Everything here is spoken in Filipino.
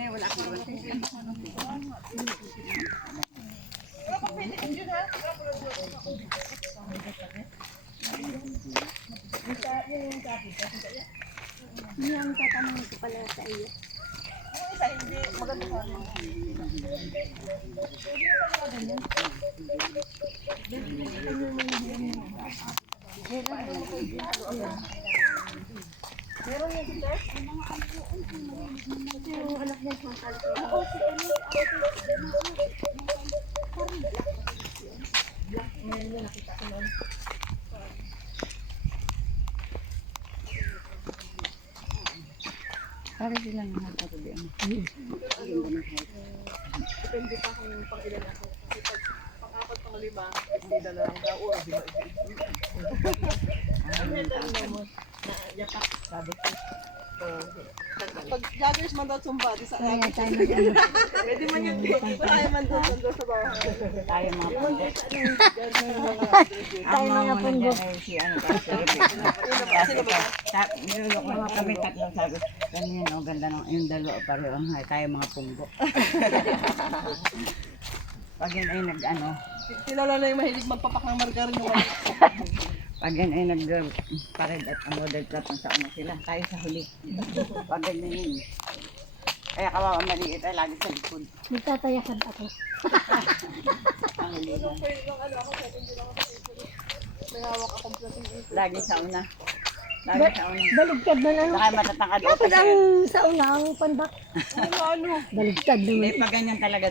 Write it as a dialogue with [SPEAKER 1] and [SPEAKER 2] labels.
[SPEAKER 1] wala akong
[SPEAKER 2] Yung tatanungin ko pala sa iyo. Yung anak niya sa kalto. Oo, si ano, si
[SPEAKER 1] para silang nagtatabi.
[SPEAKER 3] Depende pa kung pang ilan ako. Kasi pag pang-apat, pang-lima, istida na lang daw. O, di ba? Ano mo? Yapak. Sabi ko. Pag joggers man daw sumba, di sa
[SPEAKER 2] Kaya
[SPEAKER 3] akin.
[SPEAKER 2] tayo mag-ano.
[SPEAKER 3] Pwede man yun. Kaya man doon sa bahay.
[SPEAKER 1] Tayo mga punggok.
[SPEAKER 2] Tayo mga punggok.
[SPEAKER 1] Si ano kasi. Nilulok mo kami tatlong sabi. Ganyan o, ganda ng yung dalawa pareho. Tayo mga punggok. Pag yan ay nag-ano.
[SPEAKER 3] Kilala na yung mahilig magpapak ng margarine.
[SPEAKER 1] Pag yan ay nag-pared at model plot na sa una sila. Tayo sa huli. Pag ganyan yun. Kaya kawawa maliit ay lagi sa likod.
[SPEAKER 2] Nagtatayakan ako.
[SPEAKER 1] Ang huli na.
[SPEAKER 3] May hawak akong plating ito.
[SPEAKER 1] Lagi sa una. Lagi sa una.
[SPEAKER 2] Baligtad na lang.
[SPEAKER 1] Saka matatangkad o
[SPEAKER 2] Dapat
[SPEAKER 1] kasi.
[SPEAKER 2] ang sa una ang pandak.
[SPEAKER 3] Ano?
[SPEAKER 2] Baligtad naman.
[SPEAKER 1] Hindi, pag ganyan talaga